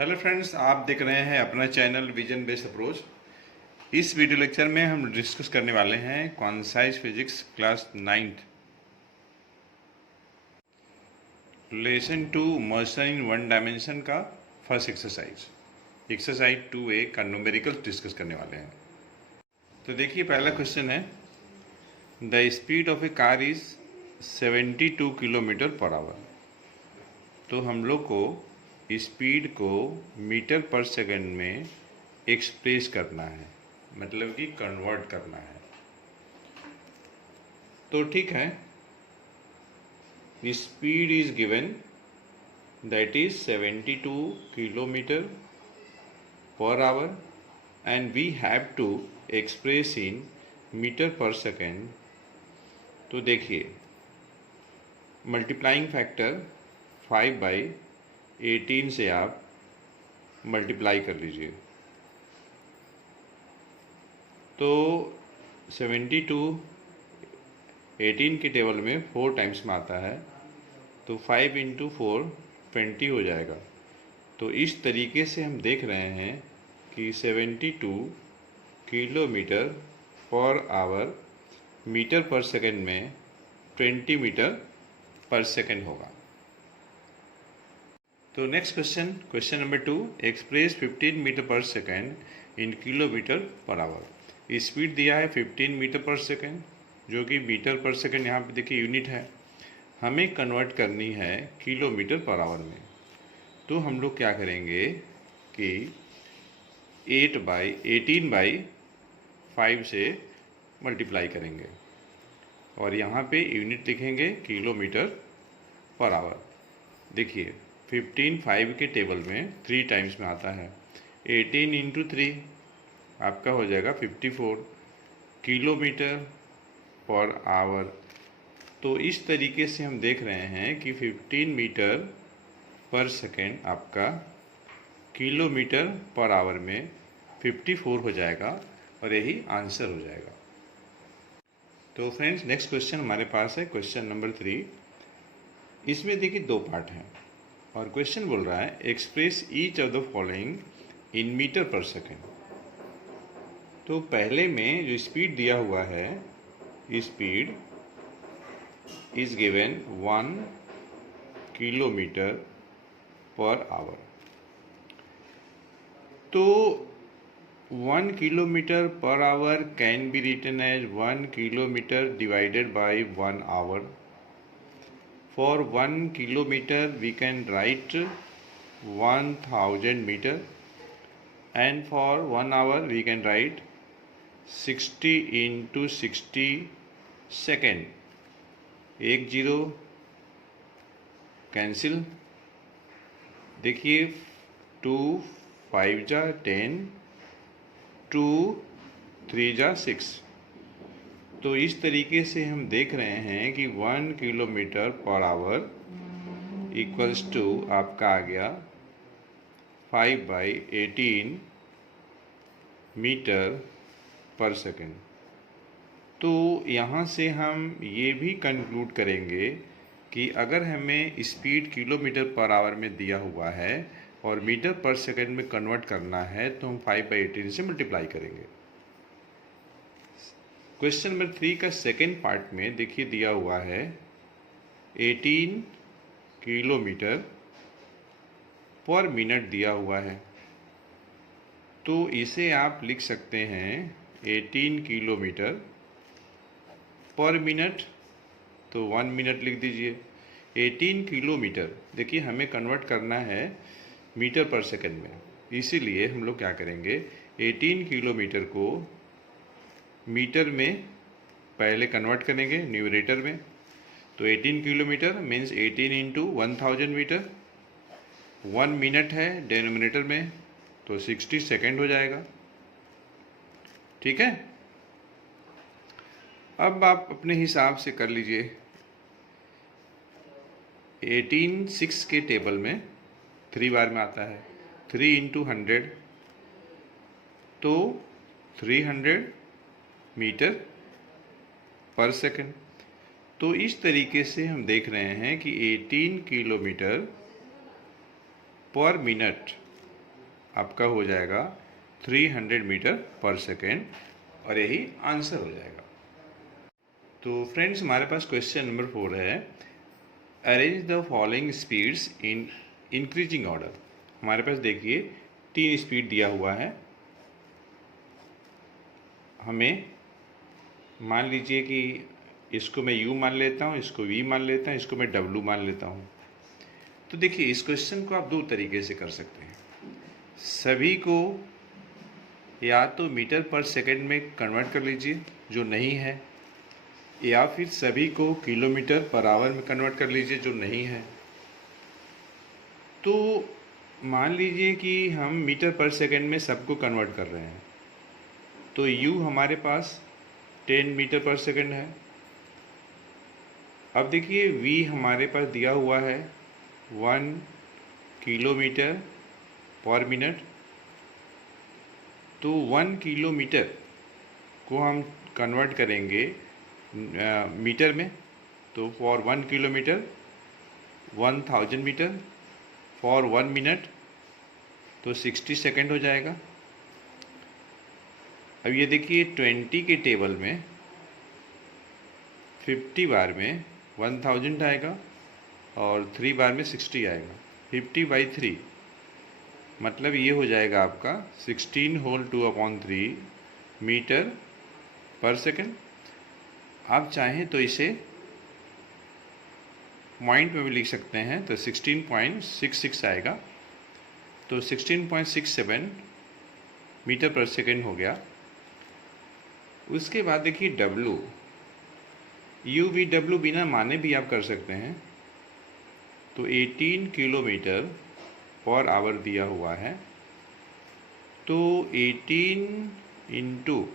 Hello friends, आप देख रहे हैं अपना चैनल विजन बेस्ड अप्रोच। इस वीडियो लेक्चर में हम डिस्कस करने वाले हैं quantized physics class 9th lesson 2 motion in one dimension का फर्स्ट एक्सरसाइज 2A का न्यूमेरिकल डिस्कस करने वाले हैं। तो देखिए, पहला क्वेश्चन है the speed of A car is 72 kilometre per hour. तो हम लोग को स्पीड को मीटर पर सेकंड में एक्सप्रेस करना है, मतलब कि कन्वर्ट करना है। तो ठीक है, speed is given that is 72 kilometre per hour and we have to express in metre per second. तो देखिए, मल्टीप्लाइंग फैक्टर 5/18 से आप मल्टीप्लाई कर लीजिए। तो 72 18 के टेबल में 4 टाइम्स में आता है, तो 5 × 4 20 हो जाएगा। तो इस तरीके से हम देख रहे हैं कि 72 kilometre per hour meter per second में 20 मीटर पर सेकंड होगा। तो next question number 2, express 15 metre per second in kilometre per hour. Speed दिया है 15 मीटर पर सेकंड, जो कि मीटर पर सेकंड यहाँ पे देखिए यूनिट है, हमें कन्वर्ट करनी है किलोमीटर पर आवर में। तो हम लोग क्या करेंगे कि 18/5 से मल्टीप्लाई करेंगे और यहाँ पे यूनिट लिखेंगे किलोमीटर पर आवर। देखिए, 15 5 के टेबल में 3 टाइम्स में आता है, 18 × 3 आपका हो जाएगा 54 किलोमीटर पर आवर। तो इस तरीके से हम देख रहे हैं कि 15 मीटर पर सेकेंड आपका किलोमीटर पर आवर में 54 हो जाएगा और यही आंसर हो जाएगा। तो फ्रेंड्स, नेक्स्ट क्वेश्चन हमारे पास है क्वेश्चन नंबर 3। इसमें देखिए 2 पार्ट हैं और क्वेश्चन बोल रहा है express each of the following in metre per second. तो पहले में जो स्पीड दिया हुआ है, speed is given 1 kilometre per hour. तो 1 kilometre per hour can be written as 1 kilometre divided by 1 hour. For 1 kilometer we can write 1000 meter, and for 1 hour we can write 60 × 60 second। 1 0 cancel. देखिए 2 5 जा 10, 2 3 जा 6। तो इस तरीके से हम देख रहे हैं कि 1 kilometre per our equals to आपका आ गया 5/18 मीटर पर सेकेंड। तो यहाँ से हम ये भी कंक्लूड करेंगे कि अगर हमें स्पीड किलोमीटर पर आवर में दिया हुआ है और मीटर पर सेकेंड में कन्वर्ट करना है, तो हम 5/18 से मल्टीप्लाई करेंगे। क्वेश्चन नंबर 3 का सेकेंड पार्ट में देखिए दिया हुआ है 18 किलोमीटर पर मिनट दिया हुआ है। तो इसे आप लिख सकते हैं 18 किलोमीटर पर मिनट, तो 1 मिनट लिख दीजिए। 18 किलोमीटर देखिए हमें कन्वर्ट करना है मीटर पर सेकंड में, इसीलिए हम लोग क्या करेंगे 18 किलोमीटर को मीटर में पहले कन्वर्ट करेंगे न्यूमरेटर में। तो 18 किलोमीटर मीन्स 18 × 1000 मीटर। 1 मिनट है डिनोमिनेटर में, तो 60 सेकेंड हो जाएगा। ठीक है, अब आप अपने हिसाब से कर लीजिए। 18 6 के टेबल में 3 बार में आता है, 3 × 100, तो 300 मीटर पर सेकंड। तो इस तरीके से हम देख रहे हैं कि 18 किलोमीटर पर मिनट आपका हो जाएगा 300 मीटर पर सेकेंड और यही आंसर हो जाएगा। तो फ्रेंड्स हमारे पास क्वेश्चन नंबर 4 है, arrange the following speeds in increasing order. हमारे पास देखिए 3 स्पीड दिया हुआ है। हमें मान लीजिए कि इसको मैं u मान लेता हूँ, इसको v मान लेता हूँ, इसको मैं w मान लेता हूँ। तो देखिए इस क्वेश्चन को आप दो तरीके से कर सकते हैं। सभी को या तो मीटर पर सेकंड में कन्वर्ट कर लीजिए जो नहीं है, या फिर सभी को किलोमीटर पर आवर में कन्वर्ट कर लीजिए जो नहीं है। तो मान लीजिए कि हम मीटर पर सेकंड में सबको कन्वर्ट कर रहे हैं, तो u हमारे पास 10 मीटर पर सेकंड है। अब देखिए v हमारे पास दिया हुआ है 1 किलोमीटर पर मिनट। तो 1 किलोमीटर को हम कन्वर्ट करेंगे मीटर में, तो for 1 kilometre 1000 metre, for 1 minute तो 60 सेकेंड हो जाएगा। अब ये देखिए 20 के टेबल में 50 बार में 1000 आएगा और 3 बार में 60 आएगा। 50/3 मतलब ये हो जाएगा आपका 16 होल 2/3 मीटर पर सेकेंड। आप चाहें तो इसे पॉइंट में भी लिख सकते हैं, तो 16.66 आएगा। तो 16.67 मीटर पर सेकेंड हो गया। उसके बाद देखिए W, UVW बिना माने भी आप कर सकते हैं। तो 18 किलोमीटर पर आवर दिया हुआ है, तो 18 ×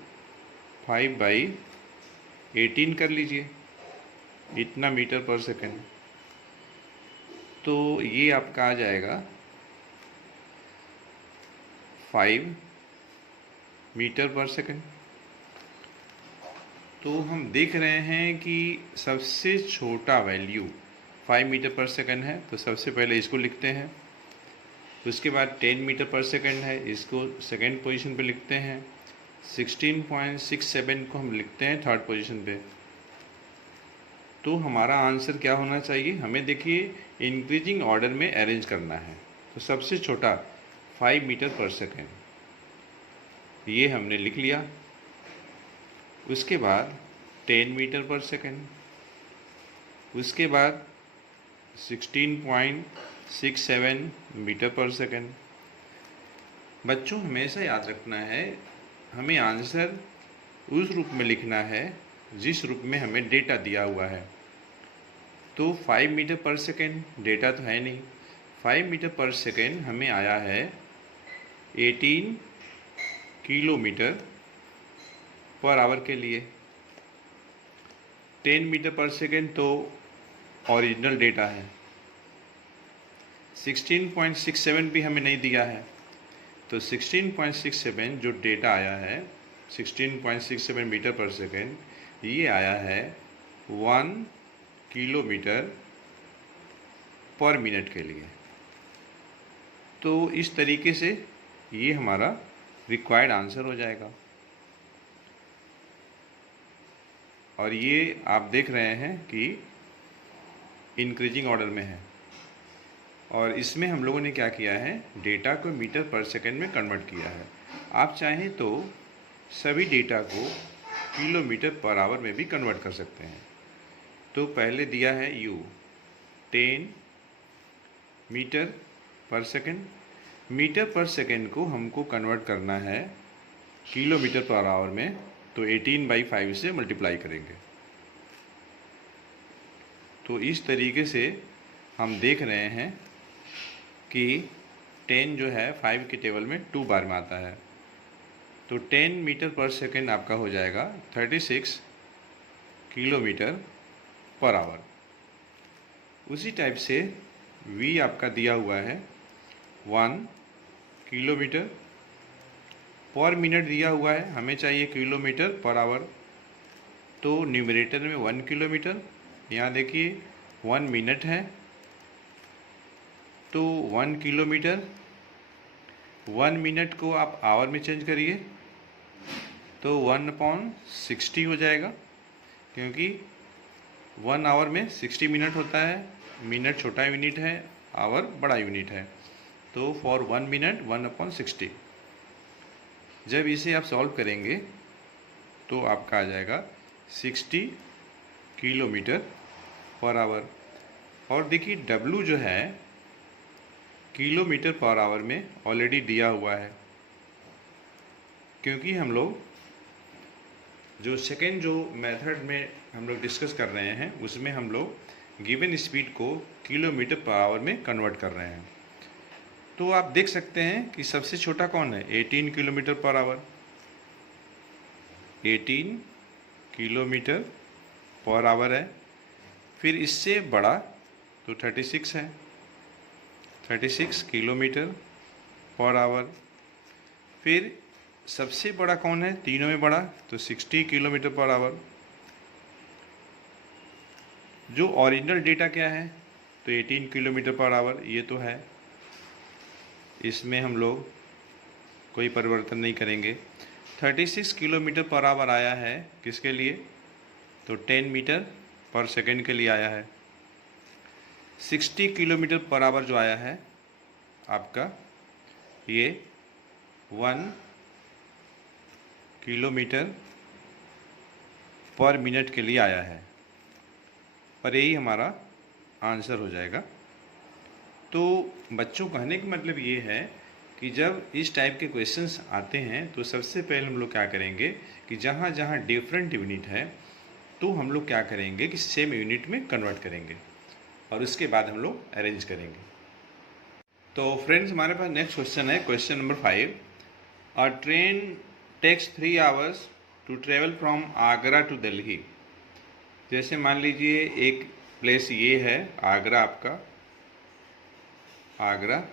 5/18 कर लीजिए, इतना मीटर पर सेकेंड। तो ये आपका आ जाएगा 5 मीटर पर सेकेंड। तो हम देख रहे हैं कि सबसे छोटा वैल्यू 5 मीटर पर सेकेंड है, तो सबसे पहले इसको लिखते हैं। उसके बाद 10 मीटर पर सेकेंड है, इसको सेकेंड पोजीशन पे लिखते हैं। 16.67 को हम लिखते हैं थर्ड पोजीशन पे। तो हमारा आंसर क्या होना चाहिए, हमें देखिए इंक्रीजिंग ऑर्डर में अरेंज करना है। तो सबसे छोटा 5 मीटर पर सेकेंड, ये हमने लिख लिया। उसके बाद 10 मीटर पर सेकेंड, उसके बाद 16.67 मीटर पर सेकेंड। बच्चों हमेशा याद रखना है, हमें आंसर उस रूप में लिखना है जिस रूप में हमें डेटा दिया हुआ है। तो 5 मीटर पर सेकेंड डेटा तो है नहीं, 5 मीटर पर सेकेंड हमें आया है 18 किलोमीटर पर आवर के लिए। 10 मीटर पर सेकेंड तो ओरिजिनल डेटा है। 16.67 भी हमें नहीं दिया है, तो 16.67 जो डेटा आया है 16.67 मीटर पर सेकेंड, ये आया है 1 किलोमीटर पर मिनट के लिए। तो इस तरीके से ये हमारा रिक्वायर्ड आंसर हो जाएगा। और ये आप देख रहे हैं कि इंक्रीजिंग ऑर्डर में है, और इसमें हम लोगों ने क्या किया है, डेटा को मीटर पर सेकेंड में कन्वर्ट किया है। आप चाहें तो सभी डेटा को किलोमीटर पर आवर में भी कन्वर्ट कर सकते हैं। तो पहले दिया है U 10 metre per second, metre per second को हमको कन्वर्ट करना है किलोमीटर पर आवर में, तो 18/5 से मल्टीप्लाई करेंगे। तो इस तरीके से हम देख रहे हैं कि 10 जो है 5 के टेबल में 2 बार में आता है। तो 10 मीटर पर सेकेंड आपका हो जाएगा 36 किलोमीटर पर आवर। उसी टाइप से V आपका दिया हुआ है 1 किलोमीटर पर मिनट दिया हुआ है, हमें चाहिए किलोमीटर पर आवर। तो न्यूमरेटर में 1 किलोमीटर, यहाँ देखिए 1 मिनट है, तो 1 किलोमीटर 1 मिनट को आप आवर में चेंज करिए तो 1/60 हो जाएगा, क्योंकि 1 आवर में 60 मिनट होता है। मिनट छोटा यूनिट है, आवर बड़ा यूनिट है, तो फॉर 1 मिनट 1/60। जब इसे आप सॉल्व करेंगे तो आपका आ जाएगा 60 किलोमीटर पर आवर। और देखिए W जो है किलोमीटर पर आवर में ऑलरेडी दिया हुआ है, क्योंकि हम लोग जो सेकेंड जो मेथड में हम लोग डिस्कस कर रहे हैं उसमें हम लोग गिवन स्पीड को किलोमीटर पर आवर में कन्वर्ट कर रहे हैं। तो आप देख सकते हैं कि सबसे छोटा कौन है, 18 kilometre per our. 18 kilometre per our है। फिर इससे बड़ा तो 36 है, 36 किलोमीटर पर आवर। फिर सबसे बड़ा कौन है, तीनों में बड़ा, तो 60 किलोमीटर पर आवर। जो ओरिजिनल डेटा क्या है, तो 18 किलोमीटर पर आवर ये तो है, इसमें हम लोग कोई परिवर्तन नहीं करेंगे। 36 किलोमीटर पर आवर आया है किसके लिए, तो 10 मीटर पर सेकंड के लिए आया है। 60 किलोमीटर पर आवर जो आया है आपका, ये 1 किलोमीटर पर मिनट के लिए आया है, और यही हमारा आंसर हो जाएगा। तो बच्चों कहने का मतलब ये है कि जब इस टाइप के क्वेश्चंस आते हैं तो सबसे पहले हम लोग क्या करेंगे कि जहाँ जहाँ डिफरेंट यूनिट है तो हम लोग क्या करेंगे कि सेम यूनिट में कन्वर्ट करेंगे, और उसके बाद हम लोग अरेंज करेंगे। तो फ्रेंड्स हमारे पास नेक्स्ट क्वेश्चन है, question number 5। A train takes 3 hours to travel from Agra to Delhi. जैसे मान लीजिए एक प्लेस ये है आगरा, आपका आगरा,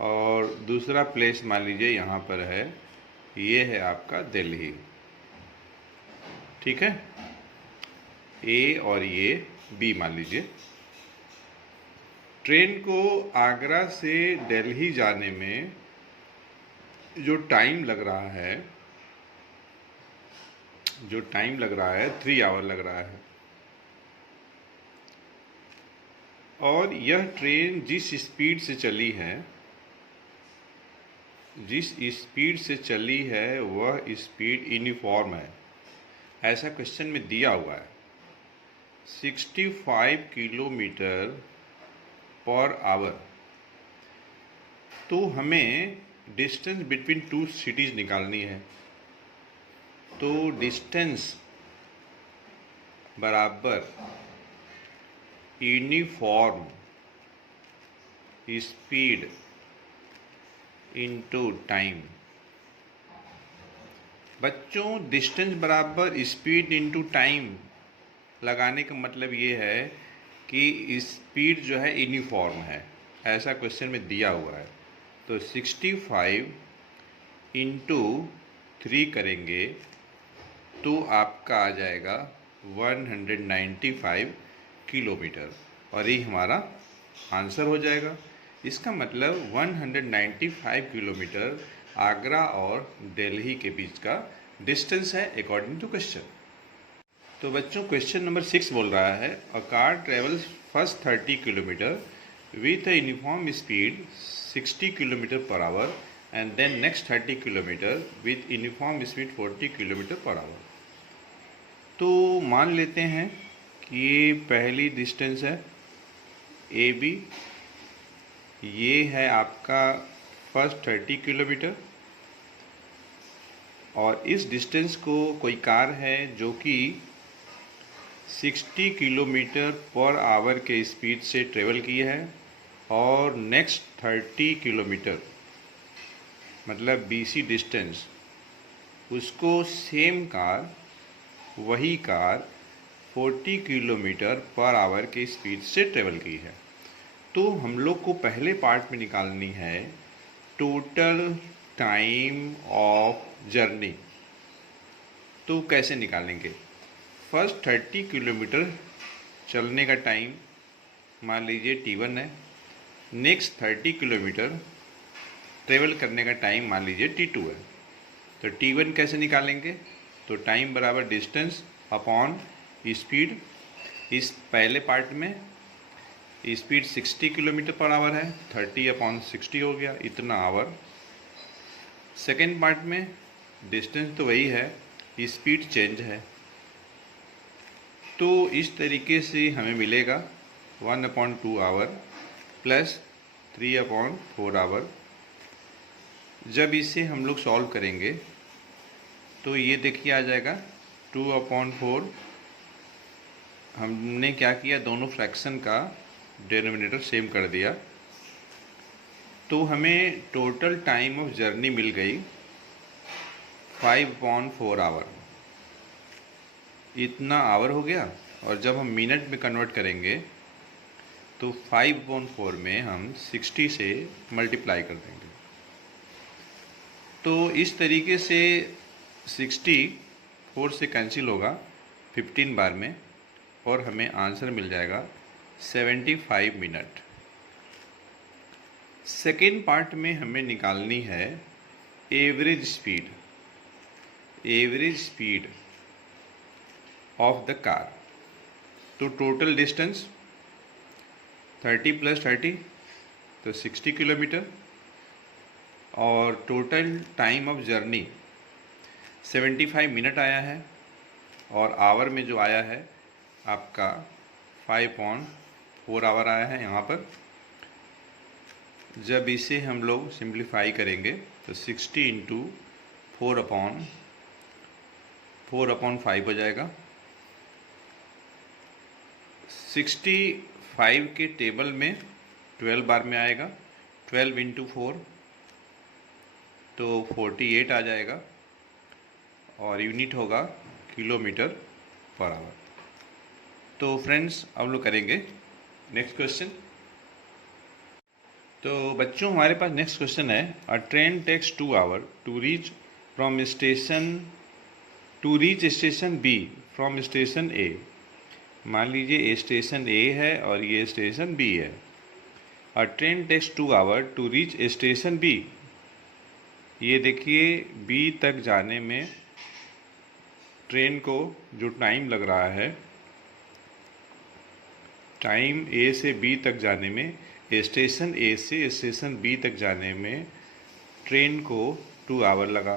और दूसरा प्लेस मान लीजिए यहाँ पर है, ये है आपका दिल्ली। ठीक है, ए और ये बी मान लीजिए। ट्रेन को आगरा से दिल्ली जाने में जो टाइम लग रहा है, 3 आवर लग रहा है। और यह ट्रेन जिस स्पीड से चली है वह स्पीड यूनिफॉर्म है, ऐसा क्वेश्चन में दिया हुआ है। 65 किलोमीटर पर आवर। तो हमें डिस्टेंस बिटवीन 2 सिटीज़ निकालनी है। तो डिस्टेंस बराबर यूनिफॉर्म स्पीड इनटू टाइम। बच्चों डिस्टेंस बराबर स्पीड इनटू टाइम लगाने का मतलब ये है कि स्पीड जो है यूनिफॉर्म है, ऐसा क्वेश्चन में दिया हुआ है। तो 65 इंटू 3 करेंगे तो आपका आ जाएगा 195 किलोमीटर, और ये हमारा आंसर हो जाएगा। इसका मतलब 195 किलोमीटर आगरा और दिल्ली के बीच का डिस्टेंस है अकॉर्डिंग टू क्वेश्चन। तो बच्चों क्वेश्चन नंबर 6 बोल रहा है, a car travels first 30 kilometre with a uniform speed 60 kilometre per hour and then next 30 kilometre with uniform speed 40 kilometre per hour. तो मान लेते हैं कि ये पहली डिस्टेंस है ए बी, ये है आपका फर्स्ट 30 किलोमीटर, और इस डिस्टेंस को कोई कार है जो कि 60 किलोमीटर पर आवर के स्पीड से ट्रेवल की है, और नेक्स्ट 30 किलोमीटर मतलब BC डिस्टेंस उसको सेम कार, वही कार 40 किलोमीटर पर आवर के स्पीड से ट्रेवल की है। तो हम लोग को पहले पार्ट में निकालनी है टोटल टाइम ऑफ जर्नी। तो कैसे निकालेंगे, फर्स्ट 30 किलोमीटर चलने का टाइम मान लीजिए T1 है, नेक्स्ट 30 किलोमीटर ट्रेवल करने का टाइम मान लीजिए T2 है, तो T1 कैसे निकालेंगे? तो टाइम बराबर डिस्टेंस अपॉन स्पीड। इस पहले पार्ट में स्पीड 60 किलोमीटर पर आवर है, 30/60 हो गया, इतना आवर। सेकेंड पार्ट में डिस्टेंस तो वही है, स्पीड चेंज है। तो इस तरीके से हमें मिलेगा 1/2 आवर प्लस 3/4 आवर। जब इसे हम लोग सॉल्व करेंगे तो ये देखिए आ जाएगा 2/4। हमने क्या किया, दोनों फ्रैक्शन का डिनोमिनेटर सेम कर दिया, तो हमें टोटल टाइम ऑफ जर्नी मिल गई 5/4 आवर। इतना आवर हो गया, और जब हम मिनट में कन्वर्ट करेंगे तो 5/4 में हम 60 से मल्टीप्लाई कर देंगे। तो इस तरीके से 60 4 से कैंसिल होगा 15 बार में, और हमें आंसर मिल जाएगा 75 मिनट। सेकेंड पार्ट में हमें निकालनी है average speed, average speed of the car. तो टोटल डिस्टेंस 30 + 30 तो 60 किलोमीटर, और total time of journey 75 minute आया है, और आवर में जो आया है आपका 5/4 आवर आया है यहाँ पर। जब इसे हम लोग सिंप्लीफाई करेंगे तो 60 × 4/5 हो जाएगा। 65 के टेबल में 12 बार में आएगा, 12 × 4 तो 48 आ जाएगा, और यूनिट होगा किलोमीटर पर आवर। तो फ्रेंड्स अब लोग करेंगे नेक्स्ट क्वेश्चन। तो बच्चों हमारे पास नेक्स्ट क्वेश्चन है, a train takes 2 hour to reach station B from station A. मान लीजिए ये स्टेशन ए है और ये स्टेशन बी है। A train takes 2 hour to reach station B. ये देखिए बी तक जाने में ट्रेन को जो टाइम लग रहा है, टाइम ए से बी तक जाने में, स्टेशन ए से स्टेशन बी तक जाने में ट्रेन को 2 आवर लगा।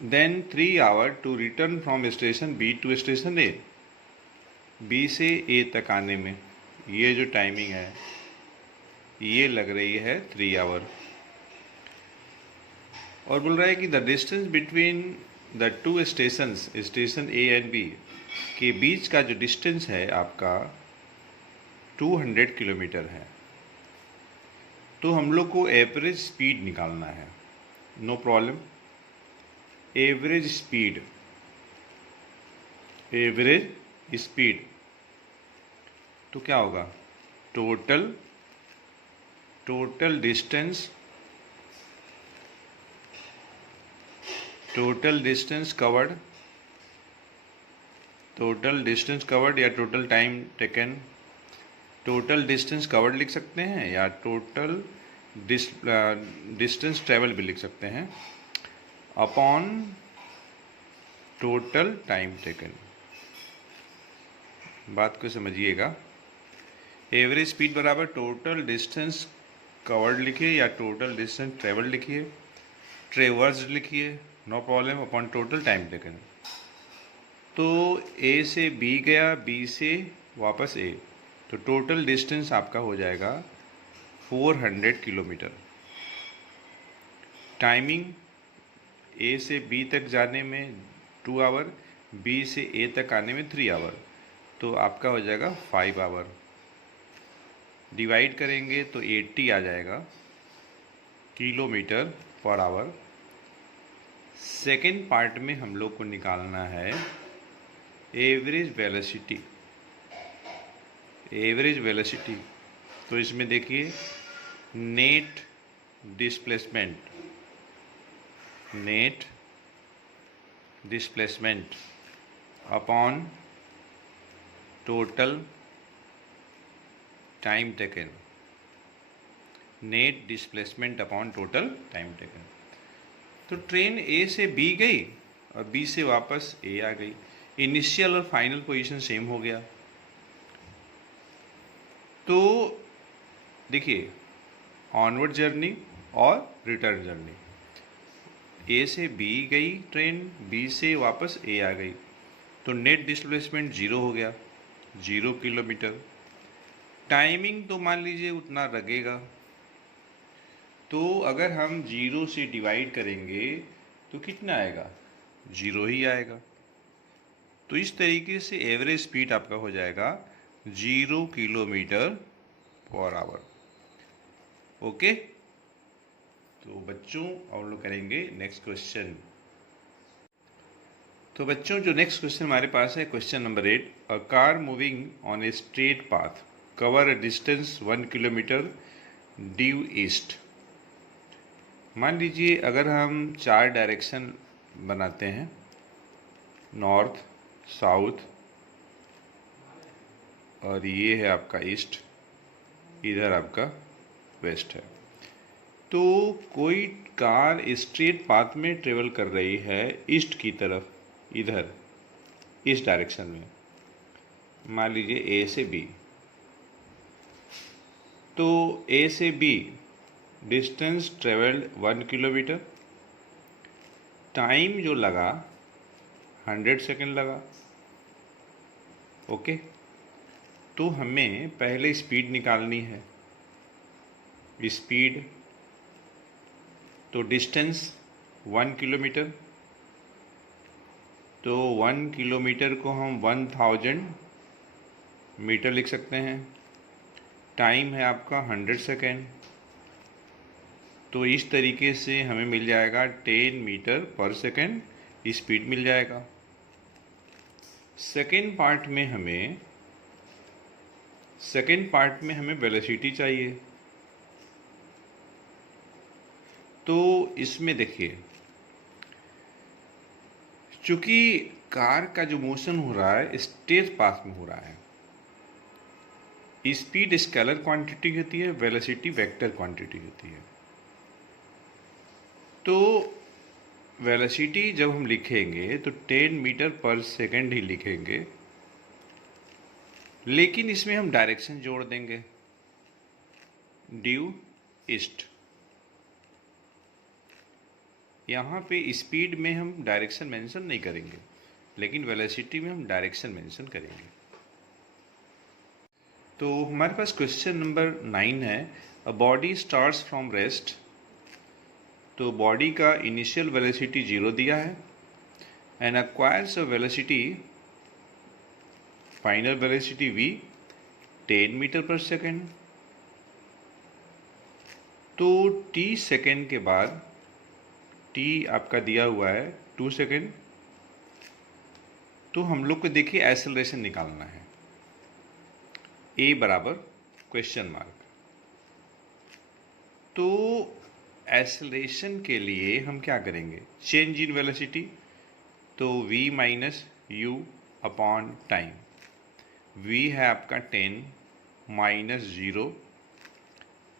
Then 3 hour to return from station B to station A. B से ए तक आने में ये जो टाइमिंग है ये लग रही है 3 आवर। और बोल रहा है कि the distance between the 2 stations, station A and B के बीच का जो डिस्टेंस है आपका 200 किलोमीटर है। तो हम लोग को एवरेज स्पीड निकालना है। No problem. Average speed, average speed तो क्या होगा, total distance covered, total distance covered या total time taken. Total distance covered लिख सकते हैं या टोटल डिस्टेंस ट्रेवल भी लिख सकते हैं, अपॉन टोटल टाइम टेकन। बात को समझिएगा। एवरेज स्पीड बराबर टोटल डिस्टेंस कवर्ड लिखिए या टोटल डिस्टेंस ट्रेवल लिखिए, ट्रेवर्स लिखिए, no problem, upon total time taken. तो ए से बी गया, बी से वापस ए, तो टोटल डिस्टेंस आपका हो जाएगा 400 किलोमीटर। टाइमिंग ए से बी तक जाने में 2 आवर, बी से ए तक आने में 3 आवर, तो आपका हो जाएगा 5 आवर। डिवाइड करेंगे तो 80 आ जाएगा kilometre per our. Second part में हम लोग को निकालना है एवरेज वेलोसिटी। एवरेज वेलोसिटी तो इसमें देखिए net displacement upon total time taken. Net displacement upon total time taken. तो ट्रेन ए से बी गई और बी से वापस ए आ गई, इनिशियल और फाइनल पोजीशन सेम हो गया। तो देखिए, ऑनवर्ड जर्नी और रिटर्न जर्नी, ए से बी गई ट्रेन, बी से वापस ए आ गई, तो नेट डिस्प्लेसमेंट 0 हो गया, 0 किलोमीटर। टाइमिंग तो मान लीजिए उतना लगेगा, तो अगर हम 0 से डिवाइड करेंगे तो कितना आएगा, 0 ही आएगा। तो इस तरीके से एवरेज स्पीड आपका हो जाएगा 0 किलोमीटर पर आवर। ओके, तो बच्चों और लोग करेंगे नेक्स्ट क्वेश्चन। तो बच्चों जो नेक्स्ट क्वेश्चन हमारे पास है question number 8, a car moving on a straight path cover a distance 1 kilometre due east. मान लीजिए अगर हम 4 डायरेक्शन बनाते हैं, नॉर्थ, साउथ और ये है आपका ईस्ट, इधर आपका वेस्ट है। तो कोई कार स्ट्रेट पाथ में ट्रेवल कर रही है ईस्ट की तरफ, इधर इस डायरेक्शन में, मान लीजिए ए से बी। तो ए से B distance travelled 1 kilometre, time जो लगा 100 सेकेंड लगा। ओके, तो हमें पहले स्पीड निकालनी है। स्पीड तो डिस्टेंस 1 किलोमीटर, तो 1 किलोमीटर को हम 1000 मीटर लिख सकते हैं। टाइम है आपका 100 सेकेंड, तो इस तरीके से हमें मिल जाएगा 10 मीटर पर सेकेंड स्पीड मिल जाएगा। सेकेंड पार्ट में हमें वेलोसिटी चाहिए। तो इसमें देखिए, चूंकि कार का जो मोशन हो रहा है स्ट्रेट पाथ में हो रहा है, स्पीड स्केलर क्वांटिटी होती है, वेलोसिटी वेक्टर क्वांटिटी होती है। तो वेलोसिटी जब हम लिखेंगे तो 10 मीटर पर सेकेंड ही लिखेंगे, लेकिन इसमें हम डायरेक्शन जोड़ देंगे, ड्यू ईस्ट। यहाँ पे स्पीड में हम डायरेक्शन मेंशन नहीं करेंगे, लेकिन वेलोसिटी में हम डायरेक्शन मेंशन करेंगे। तो हमारे पास क्वेश्चन नंबर 9 है, a body starts from rest. तो बॉडी का इनिशियल वेलोसिटी 0 दिया है, and acquires a velocity, final velocity v 10 metre per second. तो t सेकेंड के बाद, t आपका दिया हुआ है 2 सेकेंड, तो हम लोग को देखिए एक्सेलरेशन निकालना है, a बराबर क्वेश्चन मार्क। तो एक्सेलरेशन के लिए हम क्या करेंगे, चेंज इन वेलोसिटी, तो v minus u upon time. v है आपका 10 minus 0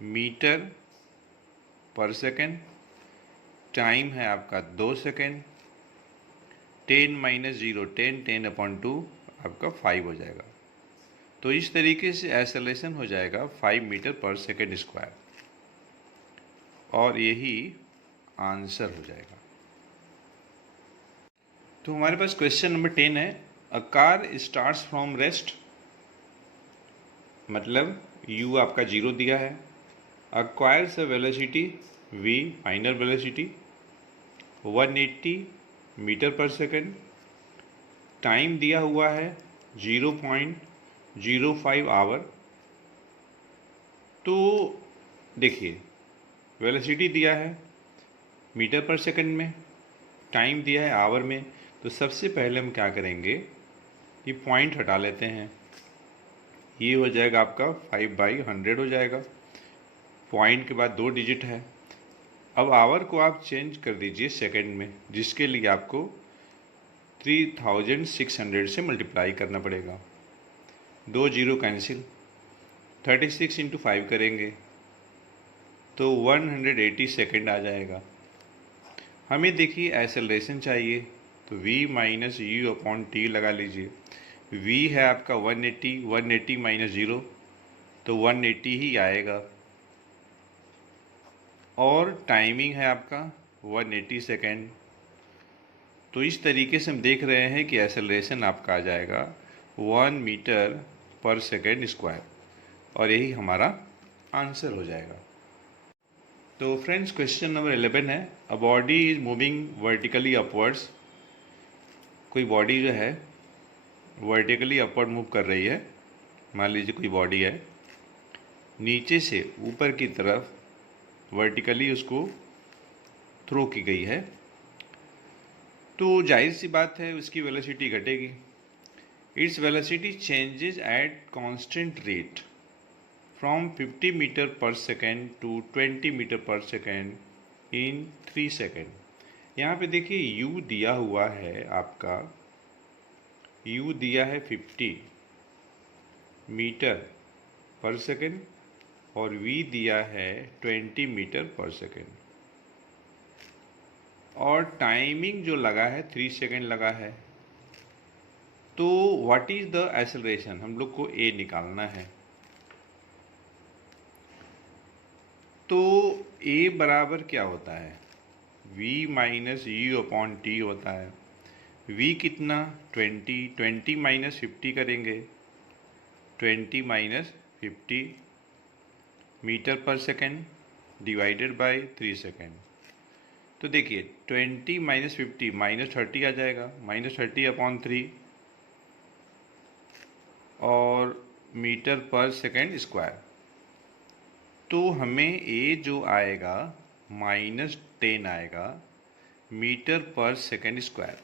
metre per second, time है आपका 2 सेकेंड, 10 माइनस 0 10, 10 अपॉन 2 आपका 5 हो जाएगा। तो इस तरीके से एक्सेलरेशन हो जाएगा 5 मीटर पर सेकेंड स्क्वायर, और यही आंसर हो जाएगा। तो हमारे पास क्वेश्चन नंबर 10 है, a car starts from rest, मतलब u आपका 0 दिया है, acquires a velocity v, final velocity 180 metre per second, time दिया हुआ है 0.05 आवर। तो देखिए, वेलोसिटी दिया है मीटर पर सेकंड में, टाइम दिया है आवर में। तो सबसे पहले हम क्या करेंगे, ये पॉइंट हटा लेते हैं, ये हो जाएगा आपका 5/100 हो जाएगा। पॉइंट के बाद 2 डिजिट है। अब आवर को आप चेंज कर दीजिए सेकंड में, जिसके लिए आपको 3600 से मल्टीप्लाई करना पड़ेगा। 2 जीरो कैंसिल, 36 × 5 करेंगे तो 180 सेकेंड आ जाएगा। हमें देखिए एक्सेलरेशन चाहिए, तो v minus you upon T लगा लीजिए। v है आपका 180, 180 माइनस 0 तो 180 ही आएगा। और टाइमिंग है आपका 180 सेकेंड। तो इस तरीके से हम देख रहे हैं कि एक्सेलरेशन आपका आ जाएगा 1 मीटर पर सेकेंड स्क्वायर, और यही हमारा आंसर हो जाएगा। तो फ्रेंड्स क्वेश्चन नंबर 11 है, a body is moving vertically upwards. कोई बॉडी जो है वर्टिकली अपवर्ड मूव कर रही है। मान लीजिए कोई बॉडी है, नीचे से ऊपर की तरफ वर्टिकली उसको थ्रो की गई है, तो जाहिर सी बात है उसकी वेलोसिटी घटेगी। Its velocity changes at constant rate from 50 metre per second to 20 metre per second in 3 second. यहाँ पे देखिए u दिया हुआ है आपका, u दिया है 50 मीटर पर सेकेंड और v दिया है 20 मीटर पर सेकेंड, और टाइमिंग जो लगा है 3 सेकेंड लगा है। तो व्हाट इज द एक्सेलरेशन, हम लोग को a निकालना है। तो a बराबर क्या होता है, v minus you upon T होता है। v कितना 20 माइनस 50 करेंगे, 20 minus 50 metre per second divided by 3 second. तो देखिए 20 माइनस 50 माइनस 30 आ जाएगा, माइनस 30 अपॉन 3 और मीटर पर सेकेंड स्क्वायर। तो हमें ए जो आएगा -10 आएगा metre per second square.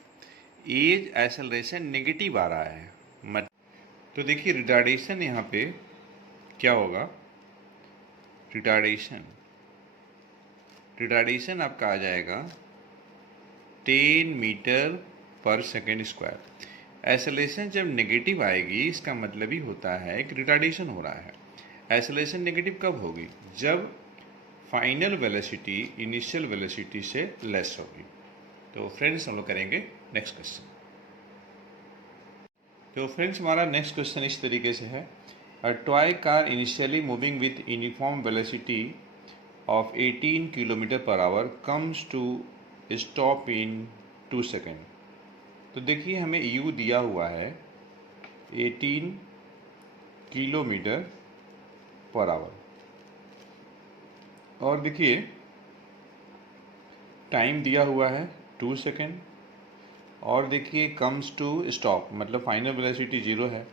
As acceleration negative आ रहा है, तो देखिए रिटार्डेशन यहाँ पे क्या होगा, रिटार्डेशन आपका आ जाएगा 10 metre per second square. Acceleration जब नेगेटिव आएगी इसका मतलब ही होता है कि रिटार्डेशन हो रहा है। एक्सेलरेशन नेगेटिव कब होगी, जब फाइनल वेलोसिटी इनिशियल वेलोसिटी से लेस होगी। तो फ्रेंड्स हम लोग करेंगे नेक्स्ट क्वेश्चन। तो फ्रेंड्स हमारा नेक्स्ट क्वेश्चन इस तरीके से है, a toy car initially moving with uniform velocity of 18 kilometre per hour comes to stop in 2 second. तो देखिए हमें u दिया हुआ है 18 किलोमीटर पर आवर, और देखिए टाइम दिया हुआ है 2 सेकेंड, और देखिए कम्स टू स्टॉप मतलब फाइनल वेलोसिटी 0 है,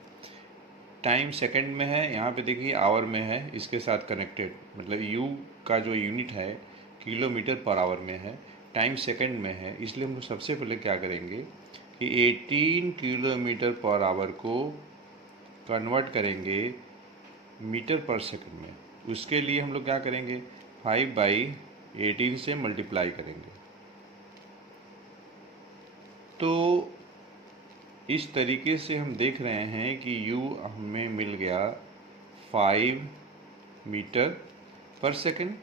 टाइम सेकंड में है, यहाँ पे देखिए आवर में है, इसके साथ कनेक्टेड मतलब u का जो यूनिट है किलोमीटर पर आवर में है, टाइम सेकंड में है। इसलिए हम सबसे पहले क्या करेंगे कि 18 किलोमीटर पर आवर को कन्वर्ट करेंगे मीटर पर सेकंड में। उसके लिए हम लोग क्या करेंगे 5/18 से मल्टीप्लाई करेंगे। तो इस तरीके से हम देख रहे हैं कि u हमें मिल गया 5 मीटर पर सेकेंड।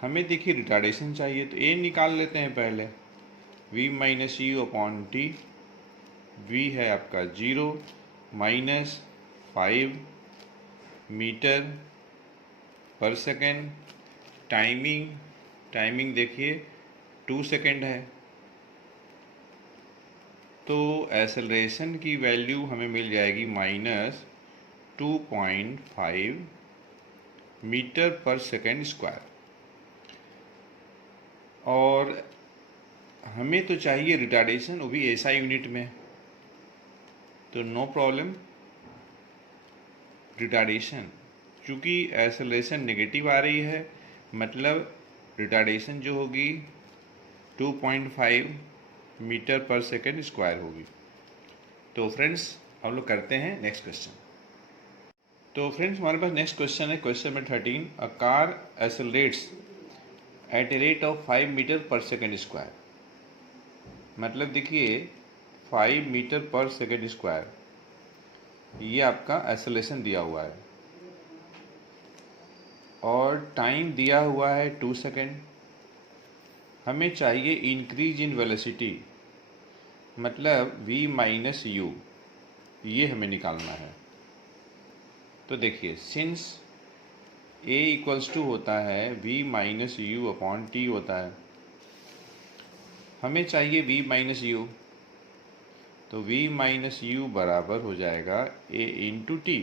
हमें देखिए रिटार्डेशन चाहिए, तो a निकाल लेते हैं पहले, v minus you upon T. v है आपका 0 minus 5 metre per second. Timing देखिए 2 सेकेंड है, तो एक्सेलरेशन की वैल्यू हमें मिल जाएगी -2.5 मीटर पर सेकेंड स्क्वायर। और हमें तो चाहिए रिटार्डेशन, वो भी ऐसा यूनिट में, तो नो प्रॉब्लम। रिटार्डेशन चूँकि एक्सेलरेशन नेगेटिव आ रही है, मतलब रिटार्डेशन जो होगी 2.5 मीटर पर सेकेंड स्क्वायर होगी। तो फ्रेंड्स हम लोग करते हैं नेक्स्ट क्वेश्चन। तो फ्रेंड्स हमारे पास नेक्स्ट क्वेश्चन है, question number 13, a car accelerates at a rate of 5 metre per second square. मतलब देखिए 5 मीटर पर सेकेंड स्क्वायर ये आपका एक्सेलरेशन दिया हुआ है। और टाइम दिया हुआ है 2 सेकेंड। हमें चाहिए इंक्रीज इन वेलोसिटी, मतलब v माइनस यू, ये हमें निकालना है। तो देखिए, सिंस a इक्वल्स टू होता है v minus you upon T होता है, हमें चाहिए v माइनस यू। तो v माइनस यू बराबर हो जाएगा a इंटू टी।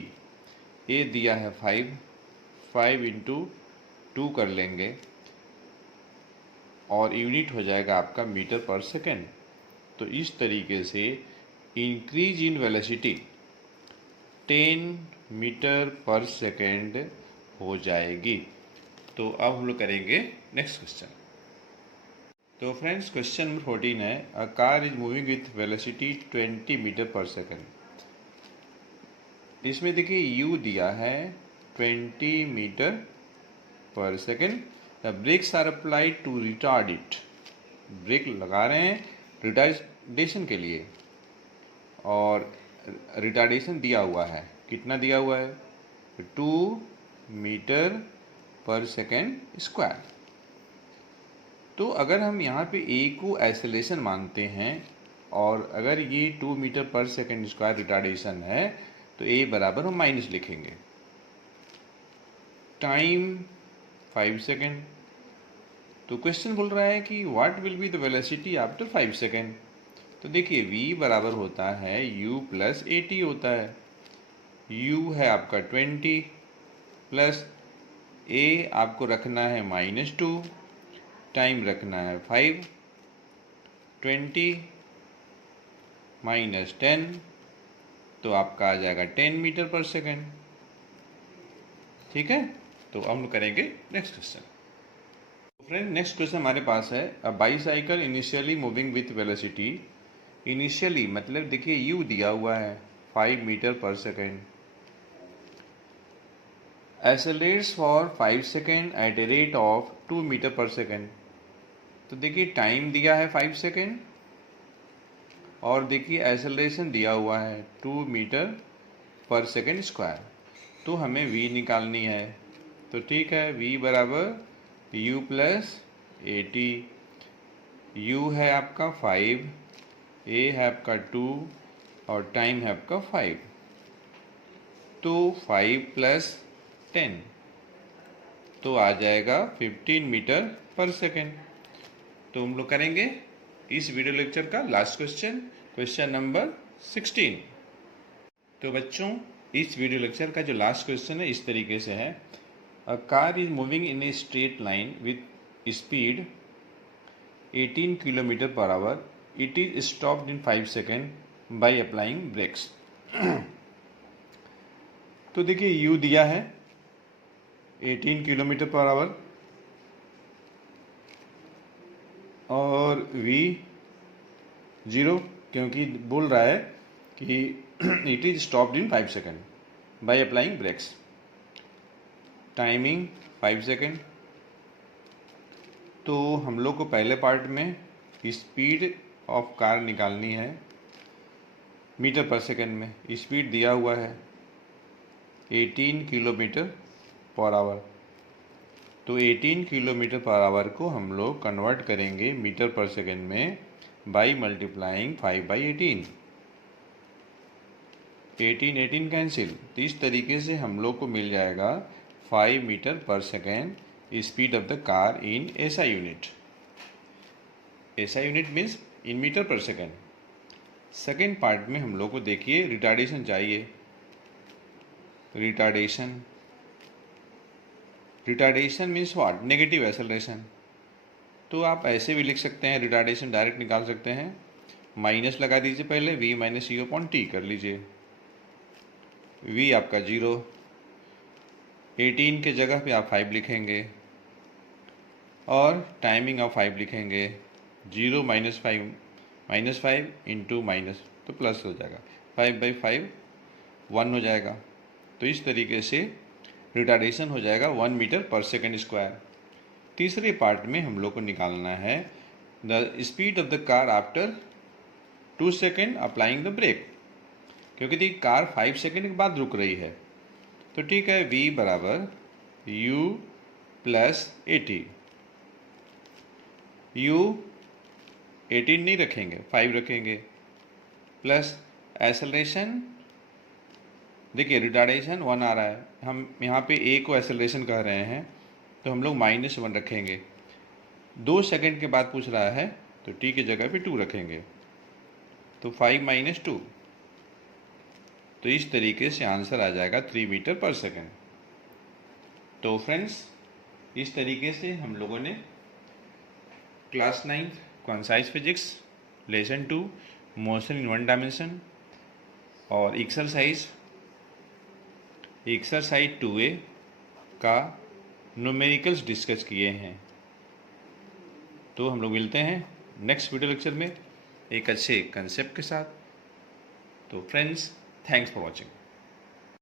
ए दिया है 5 इंटू 2 कर लेंगे और यूनिट हो जाएगा आपका मीटर पर सेकेंड। तो इस तरीके से increase in velocity 10 metre per second हो जाएगी। तो अब हम लोग करेंगे नेक्स्ट क्वेश्चन। तो फ्रेंड्स, क्वेश्चन नंबर 14 है, a car is moving with velocity 20 metre per second. इसमें देखिए u दिया है 20 metre per second. The brakes are applied to retard it. Brake लगा रहे हैं रिटार्डेशन के लिए, और रिटार्डेशन दिया हुआ है, कितना दिया हुआ है? 2 मीटर पर सेकेंड स्क्वायर। तो अगर हम यहाँ पे a को एक्सेलरेशन मानते हैं, और अगर ये 2 metre per second square retardation है, तो a बराबर हम माइनस लिखेंगे। Time 5 second. तो क्वेश्चन बोल रहा है कि what will be the velocity after 5 second. तो देखिए v बराबर होता है u प्लस ए टी होता है। u है आपका 20 प्लस a आपको रखना है -2, टाइम रखना है 5, 20 माइनस 10, तो आपका आ जाएगा 10 मीटर पर सेकेंड। ठीक है, तो अब हम करेंगे next question. Friend, next question हमारे पास है, a bicycle initially moving with velocity. Initially मतलब देखिए u दिया हुआ है 5 metre per second, accelerates for 5 second at a rate of 2 metre per second. तो देखिए टाइम दिया है 5 सेकेंड, और देखिए एक्सेलरेशन दिया हुआ है 2 मीटर पर सेकेंड स्क्वायर। तो हमें v निकालनी है। तो ठीक है, v बराबर u plus A T. u है आपका 5, a है आपका 2, और टाइम है आपका 5। तो 5 प्लस 10, तो आ जाएगा 15 मीटर पर सेकेंड। तो हम लोग करेंगे इस वीडियो लेक्चर का लास्ट क्वेश्चन, क्वेश्चन नंबर 16। तो बच्चों, इस वीडियो लेक्चर का जो लास्ट क्वेश्चन है इस तरीके से है, a car is moving in a straight line with speed 18 kilometre per hour. It is stopped in 5 second by applying brakes. तो देखिए u दिया है 18 किलोमीटर पर आवर, और v 0, क्योंकि बोल रहा है कि it is stopped in 5 second by applying brakes. Timing 5 second. तो हम लोग को पहले पार्ट में स्पीड ऑफ कार निकालनी है मीटर पर सेकेंड में। स्पीड दिया हुआ है 18 किलोमीटर पर आवर। तो 18 किलोमीटर पर आवर को हम लोग कन्वर्ट करेंगे मीटर पर सेकेंड में बाई मल्टीप्लाइंग 5/18। 18 कैंसिल, तो इस तरीके से हम लोग को मिल जाएगा 5 metre per second speed of the car in SI unit. SI unit means in metre per second. Second part में हम लोग को देखिए रिटार्डेशन चाहिए। Retardation means what? Negative acceleration. तो आप ऐसे भी लिख सकते हैं, रिटार्डेशन डायरेक्ट निकाल सकते हैं। माइनस लगा दीजिए पहले, v minus you upon T कर लीजिए। v आपका 0, 18 के जगह पे आप 5 लिखेंगे, और टाइमिंग आप 5 लिखेंगे। 0 माइनस 5 इंटू माइनस, तो प्लस हो जाएगा। 5/5 1 हो जाएगा। तो इस तरीके से रिटार्डेशन हो जाएगा 1 मीटर पर सेकेंड स्क्वायर। तीसरे पार्ट में हम लोग को निकालना है the speed of the car after 2 second applying the brake, क्योंकि देखिए कार 5 सेकेंड के बाद रुक रही है। तो ठीक है, v बराबर u प्लस 80। u 18 नहीं रखेंगे, 5 रखेंगे, प्लस एसेलरेशन, देखिए रिटार्डेशन 1 आ रहा है, हम यहाँ पे a को एसेलरेशन कह रहे हैं तो हम लोग -1 रखेंगे। 2 सेकंड के बाद पूछ रहा है तो t की जगह पे 2 रखेंगे, तो 5 - 2। तो इस तरीके से आंसर आ जाएगा 3 मीटर पर सेकंड। तो फ्रेंड्स, इस तरीके से हम लोगों ने class 9 quantize physics lesson 2 motion in 1 dimension और एक्सरसाइज 2A का न्यूमेरिकल्स डिस्कस किए हैं। तो हम लोग मिलते हैं नेक्स्ट वीडियो लेक्चर में एक अच्छे कंसेप्ट के साथ। तो फ्रेंड्स, थैंक्स फॉर वॉचिंग।